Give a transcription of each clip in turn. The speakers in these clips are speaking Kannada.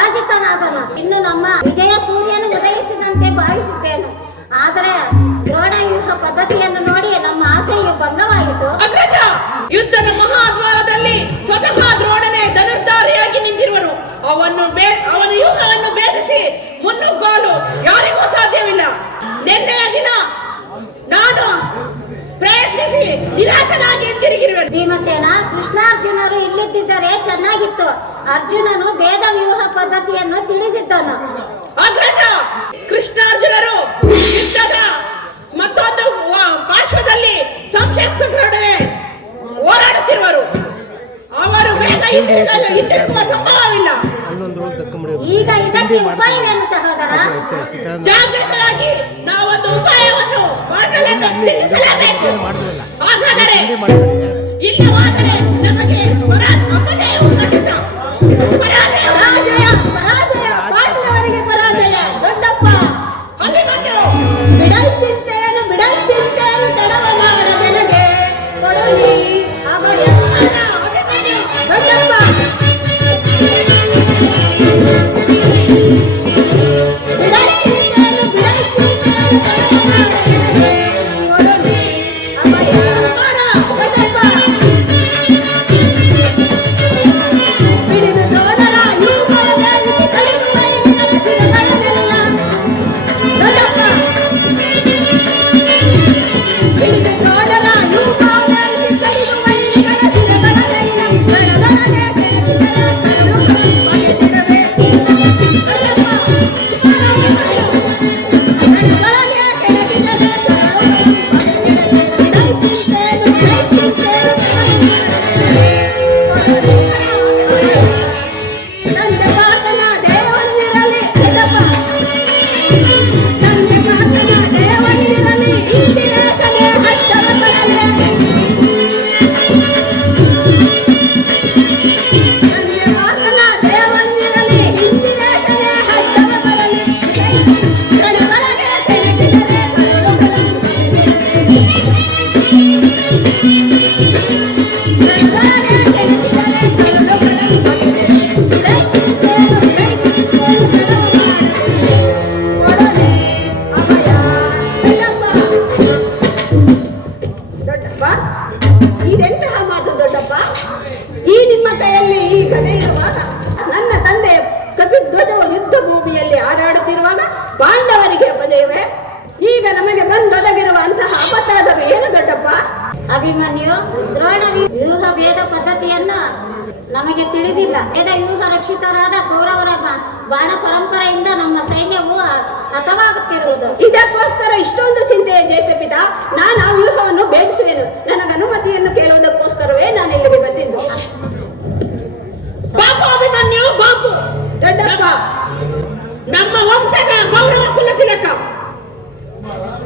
ಪರಾಜಿತನಾದನು. ಇನ್ನು ನಮ್ಮ ವಿಜಯ ಸೂರ್ಯನು ಉದಯಿಸಿದಂತೆ ಭಾವಿಸಿದ್ದೇನು. ಆದರೆ ದ್ರೋಣ ವ್ಯೂಹ ಪದ್ಧತಿಯನ್ನು ನೋಡಿ ನಮ್ಮ ಆಸೆಯು ಭಂಗವಾಯಿತು. ಅಗ್ರಜ, ಯುದ್ಧದ ಮಹಾದ್ವಾರದಲ್ಲಿ ಸ್ವತಃ ದ್ರೋಣನೇ ಧನುರ್ಧಾರಿಯಾಗಿ ನಿಂತಿರುವನು. ಅವನ ವ್ಯೂಹವನ್ನು ಭೇದಿಸಿ ಮುನ್ನುಗ್ಗಲು ಯಾರಿಗೂ ಸಾಧ್ಯವಿಲ್ಲ. ನಿನ್ನೆಯ ದಿನ ನಾನು ಪ್ರಯತ್ನಿಸಿ ನಿರಾಶನಾಗಿ ಹಿಂದಿರುಗಿರುವೆನು. ಭೀಮಸೇನ, ಕೃಷ್ಣಾರ್ಜುನರು ಇಲ್ಲಿದ್ದರೆ ಚೆನ್ನಾಗಿತ್ತು. ಅರ್ಜುನನು ಭೇದ ವ್ಯೂಹ ಪದ್ಧತಿಯನ್ನು ತಿಳಿದಿದ್ದನು. ಅಗ್ರಜ, ಕೃಷ್ಣಾರ್ಜುನರು ಯುದ್ಧದ ಮತ್ತೊಂದು ಪಾರ್ಶ್ವದಲ್ಲಿ ಸಂಕ್ಷೇಪದೊಡನೆ ಹೋರಾಡುತ್ತಿರುವರು. ಅವರು ಬೇಗ ಹಿಂದಿರುಗುವ ಸಂಭವವಿಲ್ಲ. ಈಗ ಇದಕ್ಕೆ ಉಪಾಯವೇನು ಸಹೋದರ? ಜಾಗೃತರಾಗಿ ನಾವೊಂದು ಉಪಾಯವನ್ನು ಚಿಂತಿಸಲೇಬೇಕು. ಹಾಗಾದರೆ ಇಲ್ಲವಾದರೆ ನಮಗೆ ಅಪಜಯವು ಖಂಡಿತ. ಪರಾಜಯ ಪಾಂಡವರಿಗೆ ಪರಾಜಯ. ದೊಡ್ಡಪ್ಪ, ಅಭಿಮನ್ಯು, ಬಿಡಲ್ ಚಿಂತೆಯನ್ನು ತಡವ ಮಾಡದೆ ನನಗೆ ಕೊಡಲಿ ಅಭಯ. ದೊಡ್ಡಪ್ಪ, ಇದೆಂತಹ ಮಾತು ದೊಡ್ಡಪ್ಪ? ಈ ನಿಮ್ಮ ಕೈಯಲ್ಲಿ ಈ ಕಥೆ ಇರುವಾಗ, ನನ್ನ ತಂದೆ ಕಪಿಧ್ವಜವು ಯುದ್ಧ ಭೂಮಿಯಲ್ಲಿ ಹಾರಾಡುತ್ತಿರುವಾಗ ಪಾಂಡವರಿಗೆ ಅಪಜಯವೇ? ಈಗ ನಮಗೆ ಬಂದೊದಗಿರುವ ಅಂತಹ ಅಪರಾಧವು ಏನು ದೊಡ್ಡಪ್ಪ? ಅಭಿಮನ್ಯು, ದ್ರೋಣ ವ್ಯೂಹ ಭೇದ ಪದ್ಧತಿಯನ್ನು ನಮಗೆ ತಿಳಿದಿಲ್ಲ. ವೇದ ವ್ಯೂಹ ರಕ್ಷಿತರಾದ ಕೌರವರ ಬಾಣ ಪರಂಪರೆಯಿಂದ ನಮ್ಮ ಸೈನ್ಯವು ಹತವಾಗುತ್ತಿರುವುದು. ಇದಕ್ಕೋಸ್ಕರ ಇಷ್ಟೊಂದು ಚಿಂತೆಯ ಜ್ಯೇಷ್ಠ ಪಿತ, ನಾನು ಆ ವ್ಯೂಹವನ್ನು ಭೇದಿಸುವೆನು. ನನಗೆ ಅನುಮತಿಯನ್ನು ಕೇಳುವುದಕ್ಕೋಸ್ಕರವೇ ನಾನು ಇಲ್ಲಿಗೆ ಬಂದಿದ್ದು. ಬಾಪು ಅಭಿಮನ್ಯು, ಬಾಪು. ದೊಡ್ಡಪ್ಪ, ನಮ್ಮ ವಂಶದ ಗೌರವ ಕುಲ ತಿಲಕ.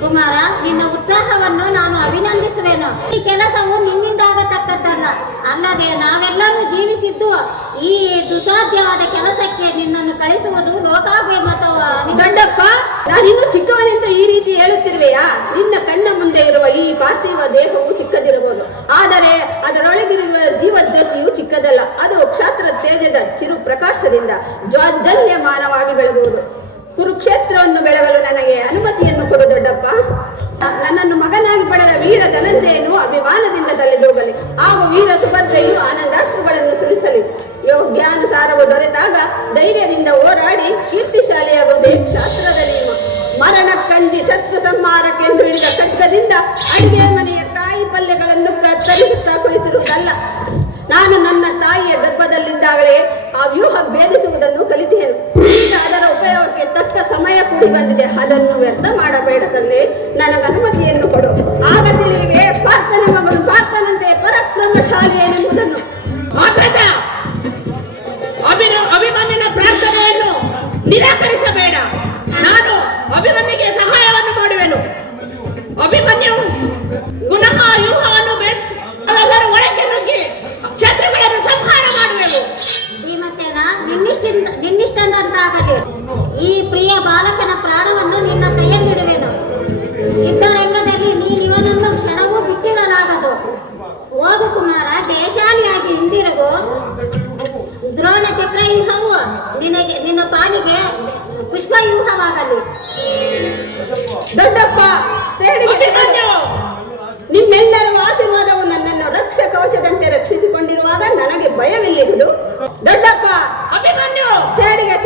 ಕುಮಾರ, ನಿನ್ನ ಉತ್ಸಾಹವನ್ನು ನಾನು ಅಭಿನಂದಿಸುವೆನು. ಈ ಕೆಲಸವು ನಿನ್ನಿಂದಾಗತಕ್ಕದ್ದಲ್ಲ. ಅಲ್ಲದೆ ನಾವೆಲ್ಲರೂ ಜೀವಿಸಿದ್ದು ಈ ದುಸಾಧ್ಯವಾದ ಕೆಲಸಕ್ಕೆ ನಿನ್ನನ್ನು ಕಳಿಸುವುದು ಲೋಕಾಭಿಮತವ. ದೊಡ್ಡಪ್ಪ, ನಾನಿನ್ನು ಚಿಕ್ಕವನೆಂದು ಈ ರೀತಿ ಹೇಳುತ್ತಿರುವೆಯಾ? ನಿನ್ನ ಕಣ್ಣ ಮುಂದೆ ಇರುವ ಈ ಪಾರ್ಥಿವ ದೇಹವು ಚಿಕ್ಕದಿರಬಹುದು, ಆದರೆ ಅದರೊಳಗಿರುವ ಜೀವಜ್ಯೋತಿಯು ಚಿಕ್ಕದಲ್ಲ. ಅದು ಕ್ಷಾತ್ರ ತೇಜದ ಚಿರು ಪ್ರಕಾಶದಿಂದ ಜ್ವಾಜ್ವಲ್ಯಮಾನವಾಗಿ ಬೆಳಗುವುದು. ಕುರುಕ್ಷೇತ್ರವನ್ನು ಬೆಳಗಲು ನನಗೆ ಅನುಮತಿಯನ್ನು ಕೊಡು ದೊಡ್ಡಪ್ಪ. ನನ್ನನ್ನು ಮಗನಾಗಿ ಪಡೆದ ವೀರ ಧನಂಜಯನು ಅಭಿಮಾನದಿಂದ ತಲೆದೂಗಲಿ. ಹಾಗೂ ವೀರ ಸುಭದ್ರೆಯು ಆನಂದಾಶ್ರುಗಳನ್ನು ಸುರಿಸಲಿ. ಯೋಗ್ಯಾನುಸಾರವು ದೊರೆತಾಗ ಧೈರ್ಯದಿಂದ ಹೋರಾಡಿ ಕೀರ್ತಿಶಾಲಿಯಾಗುವುದೇ ಶಾಸ್ತ್ರದ ನಿಯಮ. ಮರಣ ಕಂಜಿ ಶತ್ರು ಸಂಹಾರಕ್ಕೆಂದು ಹಿಡಿದ ಖಡ್ಗದಿಂದ ಅಡಿಗೆ ಮನೆಯ ಕಾಯಿ ಪಲ್ಯಗಳನ್ನು ಕತ್ತರಿಸುತ್ತಾ ಕುಳಿತಿರುವುದಲ್ಲ. ನಾನು ನನ್ನ ತಾಯಿಯ ಗರ್ಭದಲ್ಲಿದ್ದಾಗಲೇ ಆ ವ್ಯೂಹ ಭೇದಿಸುವುದನ್ನು ಕಲಿತೇನು. ಈಗ ಅದರ ಉಪಯೋಗಕ್ಕೆ ತಕ್ಕ ಸಮಯ ಕೂಡಿ ಬಂದಿದೆ. ಅದನ್ನು ವ್ಯರ್ಥ ಮಾಡಬೇಡ ತಂದೆ. ನನಗೆ ಅನುಮತಿಯನ್ನು ಕೊಡು. ಆಗ ತಿಳಿಯುವೆ ಪಾರ್ಥನ ಮಗನು ಪಾರ್ಥನಂತೆ ಪರಾಕ್ರಮಶಾಲಿಯೇನೆಂಬುದನ್ನು. ಅಭಿಮನ್ಯನ ಪ್ರಾರ್ಥನೆಯನ್ನು ನಿರಾಕರಿಸಬೇಡ. ನಾನು ಅಭಿಮನ್ಯಗೆ ಸಹಾಯವನ್ನು ಮಾಡುವೆನು. ಅಭಿಮನ್ಯು ಪುನಃ ವ್ಯೂಹವನ್ನು ಭೇದಿಸಿ ನಾವೆಲ್ಲರೂ ಒಳಗೆ ನುಗ್ಗಿ ಶತ್ರುಗಳನ್ನು ಸಂಹಾರ ಮಾಡುವೆವು. ಭೀಮಸೇನ, ನಿನ್ನಿಷ್ಟಂತಾಗಲಿ. ಈ ಪ್ರಿಯ ಬಾಲಕನ ಪ್ರಾಣವನ್ನು ನಿನ್ನ ಕೈಯಲ್ಲಿಡುವೆನು. ಯುದ್ಧರಂಗದಲ್ಲಿ ನೀನಿವನನ್ನು ಕ್ಷಣವೂ ಬಿಟ್ಟಿರಲಾಗದು. ಹೋಗು ಕುಮಾರ, ಜಯಶಾಲಿಯಾಗಿ ಹಿಂದಿರುಗು. ದ್ರೋಣ ಚಕ್ರವ್ಯೂಹವು ನಿನ್ನ ಪಾಲಿಗೆ ಪುಷ್ಪವ್ಯೂಹವಾಗಲಿ. ದೊಡ್ಡಪ್ಪ ನಿಮ್ಮೆಲ್ಲರ ಆಶೀರ್ವಾದವು ನನ್ನನ್ನು ರಕ್ಷ ಕವಚದಂತೆ ರಕ್ಷಿಸಿಕೊಂಡಿರುವಾಗ ನನಗೆ ಭಯವಿಲ್ಲದು. ದೊಡ್ಡಪ್ಪ ಸೇಡಿಗೆ